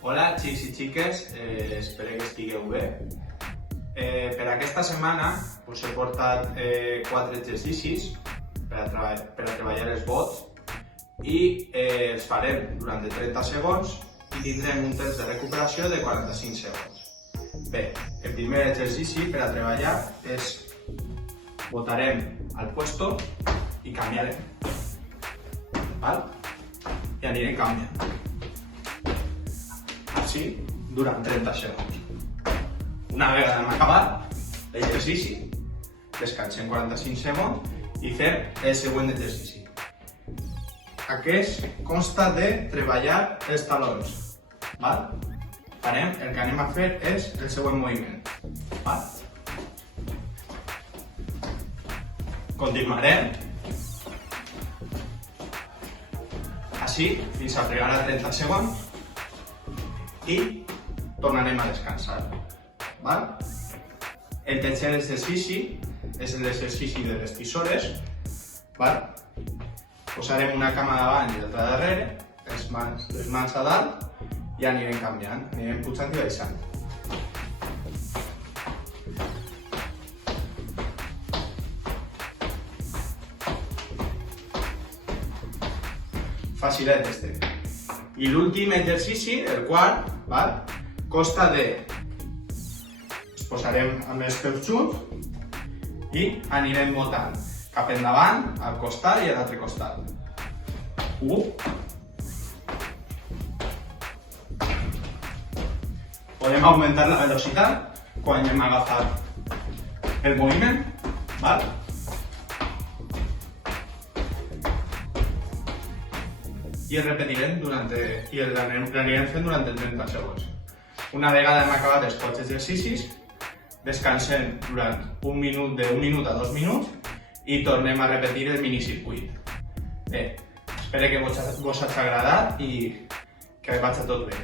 Hola xics i xiques, espero que estigueu bé. Per aquesta setmana us he portat 4 exercicis per a treballar els bots i els farem durant 30 segons i tindrem un temps de recuperació de 45 segons. Bé, el primer exercici per a treballar és botarem al puesto i canviarem. ¿Vale? I anirem canviant. Així, durant 30 segons. Una vegada hem acabat l'exercici, descansem 45 segons i fem el següent exercici. Aquest consta de treballar els talons. ¿Val? El que anem a fer és el següent moviment. ¿Val? Continuarem així fins a arribar a 30 segons i tornarem a descansar. ¿Val? El tercer exercici és l'exercici de les tisores. ¿Val? Posarem una cama davant i l'altra darrere, les mans a dalt i anirem canviant, anirem pujant i baixant. Facilet este. I l'últim exercici, el quart, consta de... Ens posarem amb els peus junts i anirem botant cap endavant, al costat i a l'altre costat. 1. Podem augmentar la velocitat quan hem agafat el moviment. ¿Val? I el repetirem i l'anirem fent durant 30 segons. Una vegada hem acabat els 4 exercicis, descansem durant d'un minut a 2 minuts i tornem a repetir el minicircuit. Bé, espero que vos hagi agradat i que vagi tot bé.